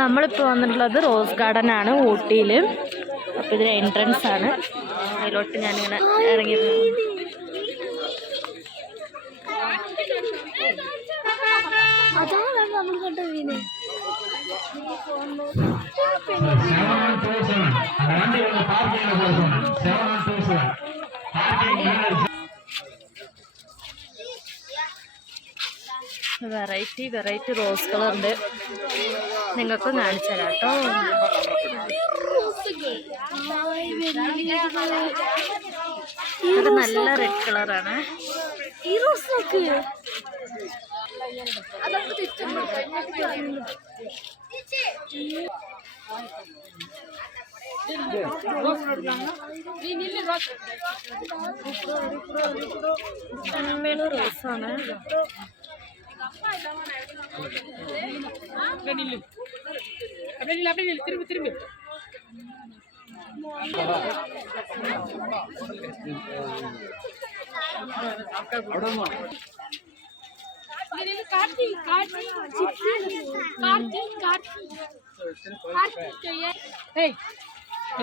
നമ്മളിപ്പോൾ വന്നിട്ടുള്ളത് rose garden ആണ് ഊട്ടിയിൽ. അപ്പോൾ ഇതിന് എൻട്രൻസ് ആണ്. അതിലോട്ട് ഞാനിങ്ങനെ ഇറങ്ങി. അതാണ് നമ്മൾ കണ്ട മീന്. വെറൈറ്റി റോസ് കളർ ഉണ്ട്. നിങ്ങൾക്കും കാണിച്ചു തരാം കേട്ടോ. ഇത് നല്ല റെഡ് കളറാണ്. ഈ റോസ് നോക്ക്. റോസാണ്. திரும்பி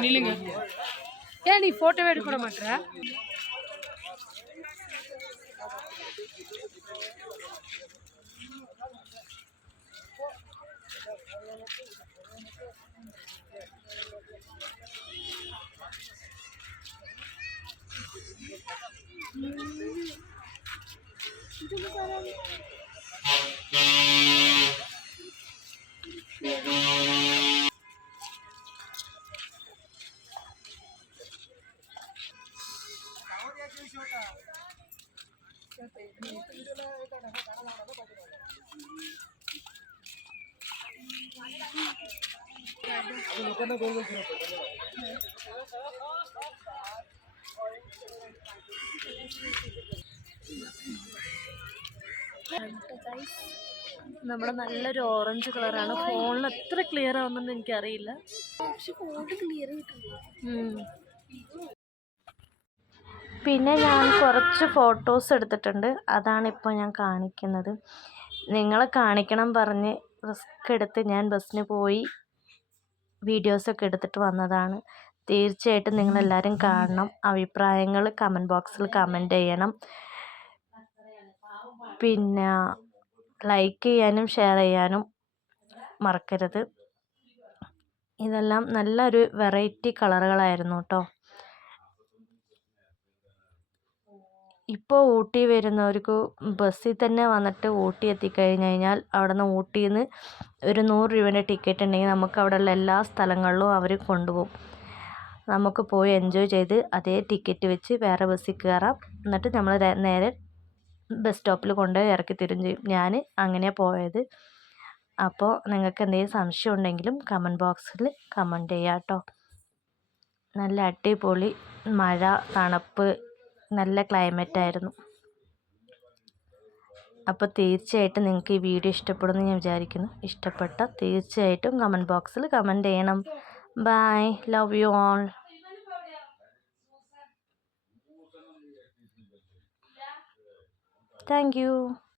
நில்லுங்க. ஏன் நீ போட்டோவே எடுக்க மாட்டேற? നമ്മുടെ നല്ലൊരു ഓറഞ്ച് കളറാണ്. ഫോണിൽ എത്ര ക്ലിയർ ആവുന്നെന്ന് എനിക്കറിയില്ല. പിന്നെ ഞാൻ കുറച്ച് ഫോട്ടോസ് എടുത്തിട്ടുണ്ട്. അതാണ് ഇപ്പോൾ ഞാൻ കാണിക്കുന്നത്. നിങ്ങളെ കാണിക്കണം പറഞ്ഞ് റിസ്ക് എടുത്ത് ഞാൻ ബസ്സിന് പോയി വീഡിയോസൊക്കെ എടുത്തിട്ട് വന്നതാണ്. തീർച്ചയായിട്ടും നിങ്ങളെല്ലാവരും കാണണം. അഭിപ്രായങ്ങൾ കമൻറ്റ് ബോക്സിൽ കമൻറ്റ് ചെയ്യണം. പിന്നെ ലൈക്ക് ചെയ്യാനും ഷെയർ ചെയ്യാനും മറക്കരുത്. ഇതെല്ലാം നല്ലൊരു വെറൈറ്റി കളറുകളായിരുന്നു കേട്ടോ. ഇപ്പോൾ ഊട്ടി വരുന്നവർക്ക് ബസ്സിൽ തന്നെ വന്നിട്ട് ഊട്ടി എത്തിക്കഴിഞ്ഞ് കഴിഞ്ഞാൽ അവിടെ നിന്ന് ഊട്ടിയിൽ നിന്ന് ഒരു 100 രൂപേൻ്റെ ടിക്കറ്റ് ഉണ്ടെങ്കിൽ നമുക്ക് അവിടെയുള്ള എല്ലാ സ്ഥലങ്ങളിലും അവർ കൊണ്ടുപോകും. നമുക്ക് പോയി എൻജോയ് ചെയ്ത് അതേ ടിക്കറ്റ് വെച്ച് വേറെ ബസ്സിൽ കയറാം. എന്നിട്ട് നമ്മൾ നേരെ ബസ് സ്റ്റോപ്പിൽ കൊണ്ടുപോയി ഇറക്കി തരും ചെയ്യും. ഞാൻ അങ്ങനെയാണ് പോയത്. അപ്പോൾ നിങ്ങൾക്ക് എന്തെങ്കിലും സംശയം ഉണ്ടെങ്കിലും കമൻറ്റ് ബോക്സിൽ കമൻറ്റ് ചെയ്യാം കേട്ടോ. നല്ല അടിപൊളി മഴ, തണുപ്പ്, നല്ല ക്ലൈമറ്റായിരുന്നു. അപ്പോൾ തീർച്ചയായിട്ടും നിങ്ങൾക്ക് ഈ വീഡിയോ ഇഷ്ടപ്പെടുമെന്ന് ഞാൻ വിചാരിക്കുന്നു. ഇഷ്ടപ്പെട്ട തീർച്ചയായിട്ടും കമൻറ്റ് ബോക്സിൽ കമൻറ്റ് ചെയ്യണം. Bye, love you all. Thank U.